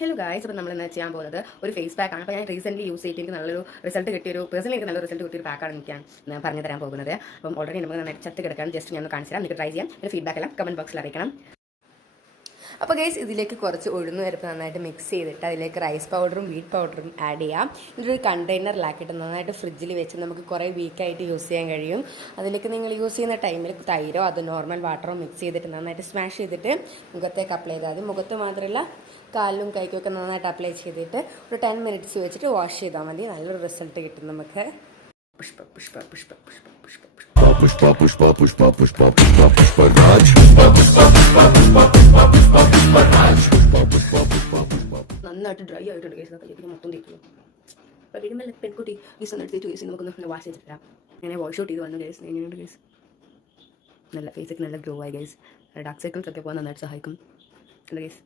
Hello guys, അപ്പോൾ നമ്മൾ ഇന്ന് ചെയ്യാൻ പോകുന്നത് ഒരു ഫേസ് പാക്ക് ആണ്. അപ്പോൾ ഞാൻ റീസെന്റ് യൂസ് ചെയ്തിട്ട് എനിക്ക് നല്ലൊരു റിസൾട്ട് കിട്ടിയൊരു പേഴ്സണലി എനിക്ക് നല്ലൊരു റിസൾട്ട് കിട്ടിയൊരു പാക്കാണ് ഞാൻ പറഞ്ഞു തരാൻ പോകുന്നത്. അപ്പം ഓൾറെഡി നമുക്ക് നന്നായിട്ട് ചത്ത് കിടക്കാൻ ജസ്റ്റ് ഞാൻ കാണിച്ചു തരാം. നിങ്ങൾക്ക് ട്രൈ ചെയ്യാം. ഒരു ഫീഡ്ബാക്ക് എല്ലാം കമന്റ് ബോക്സിൽ അറിയിക്കണം. അപ്പോൾ ഗൈസ്, ഇതിലേക്ക് കുറച്ച് ഉഴുന്ന് പരിപ്പ് നന്നായിട്ട് മിക്സ് ചെയ്തിട്ട് അതിലേക്ക് റൈസ് പൗഡറും വീറ്റ് പൗഡറും ആഡ് ചെയ്യാം. ഇതൊരു കണ്ടെയ്നറിലാക്കിയിട്ട് നന്നായിട്ട് ഫ്രിഡ്ജിൽ വെച്ച് നമുക്ക് കുറേ വീക്കായിട്ട് യൂസ് ചെയ്യാൻ കഴിയും. അതിലേക്ക് നിങ്ങൾ യൂസ് ചെയ്യുന്ന ടൈമിൽ തൈരോ അത് നോർമൽ വാട്ടറോ മിക്സ് ചെയ്തിട്ട് നന്നായിട്ട് സ്മാഷ് ചെയ്തിട്ട് മുഖത്തേക്ക് അപ്ലൈ ചെയ്താൽ മതി. മുഖത്ത് മാത്രമല്ല കാലിലും കൈക്കൊക്കെ നന്നായിട്ട് അപ്ലൈ ചെയ്തിട്ട് ഒരു 10 മിനിറ്റ്സ് വെച്ചിട്ട് വാഷ് ചെയ്താൽ മതി. നല്ലൊരു റിസൾട്ട് കിട്ടും നമുക്ക്. പുഷ്പ പുഷ്പ പുഷ്പ പുഷ്പ പുഷ്പ പുഷ്പ പുഷ്പ പുഷ്പ പുഷ്പ പുഷ്പ പുഷ്പരാജ് നന്നായിട്ട് ഡ്രൈ ആയിട്ടുണ്ട് കേസ്. കയ്യൊക്കെ മൊത്തം തേക്കുന്നു. അപ്പോൾ കഴിയുമ്പോൾ പെൺകുട്ടി ഗീസ് ഒന്ന് എടുത്തിട്ട് കേസ് നമുക്കൊന്ന് വാഷ് ചെയ്തിട്ട് തരാം. അങ്ങനെ വാഷ് ഔട്ട് ചെയ്ത് വന്നു കേസ്. എങ്ങനെയുണ്ട് കേസ്? നല്ല ഫേസൊക്കെ നല്ല ഗ്രോ ആയി കേസ്. ഡാർക്ക് സർക്കിൾസ് ഒക്കെ പോകാൻ നന്നായിട്ട് സഹായിക്കും. അല്ല കേസ്.